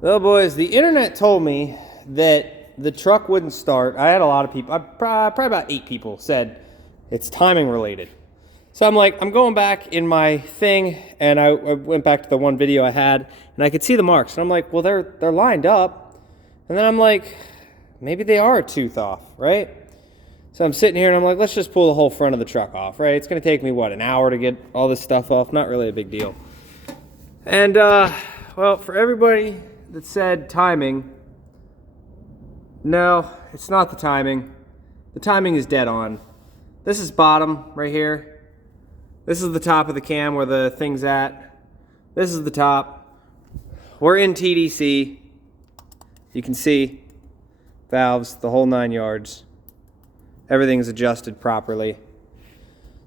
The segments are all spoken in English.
Well, boys, the internet told me that the truck wouldn't start. I had a lot of people, probably about 8 people said it's timing related. So I'm like, I'm going back in my thing, and I went back to the one video I had, and I could see the marks. And I'm like, well, they're lined up. And then I'm like, maybe they are a tooth off, right? So I'm sitting here, and I'm like, let's just pull the whole front of the truck off, right? It's going to take me, what, an hour to get all this stuff off? Not really a big deal. And, well, for everybody that said timing, no, it's not the timing. The timing is dead on. This is bottom right here. This is the top of the cam where the thing's at. This is the top. We're in TDC. You can see valves, the whole 9 yards. Everything's adjusted properly.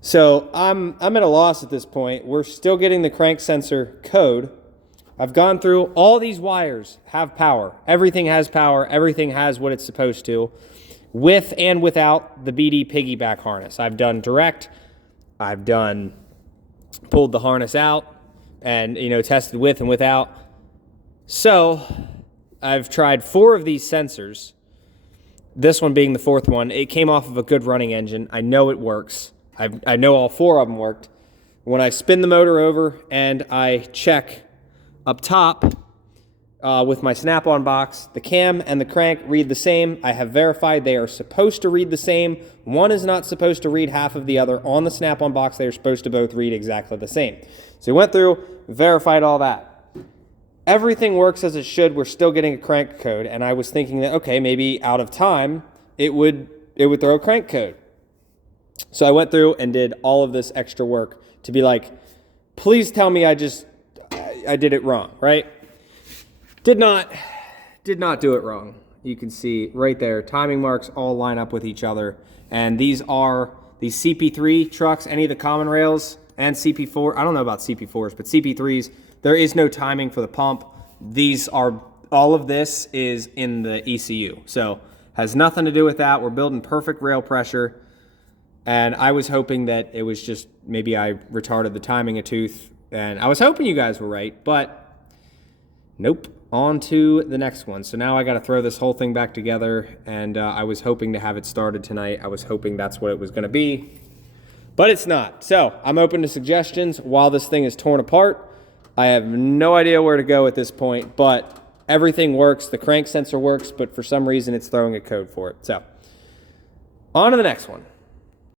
So I'm at a loss at this point. We're still getting the crank sensor code. I've gone through all these wires have power. Everything has power. Everything has what it's supposed to, with and without the BD piggyback harness. I've done direct. I've done pulled the harness out and, tested with and without. So I've tried 4 of these sensors. This one being the 4th one. It came off of a good running engine. I know it works. I know all 4 of them worked. When I spin the motor over and I check up top with my snap-on box, the cam and the crank read the same. I have verified they are supposed to read the same. One is not supposed to read half of the other. On the snap-on box, they are supposed to both read exactly the same. So we went through, verified all that. Everything works as it should. We're still getting a crank code, and I was thinking that, okay, maybe out of time, it would throw a crank code. So I went through and did all of this extra work to be like, please tell me I did it wrong, right? Did not do it wrong. You can see right there, timing marks all line up with each other. And these are these CP3 trucks, any of the common rails, and CP4. I don't know about CP4s, but CP3s, there is no timing for the pump. All of this is in the ECU. So has nothing to do with that. We're building perfect rail pressure. And I was hoping that it was just, maybe I retarded the timing a tooth. And I was hoping you guys were right, but nope. On to the next one. So now I got to throw this whole thing back together, and I was hoping to have it started tonight. I was hoping that's what it was going to be, but it's not. So I'm open to suggestions while this thing is torn apart. I have no idea where to go at this point, but everything works. The crank sensor works, but for some reason it's throwing a code for it. So on to the next one.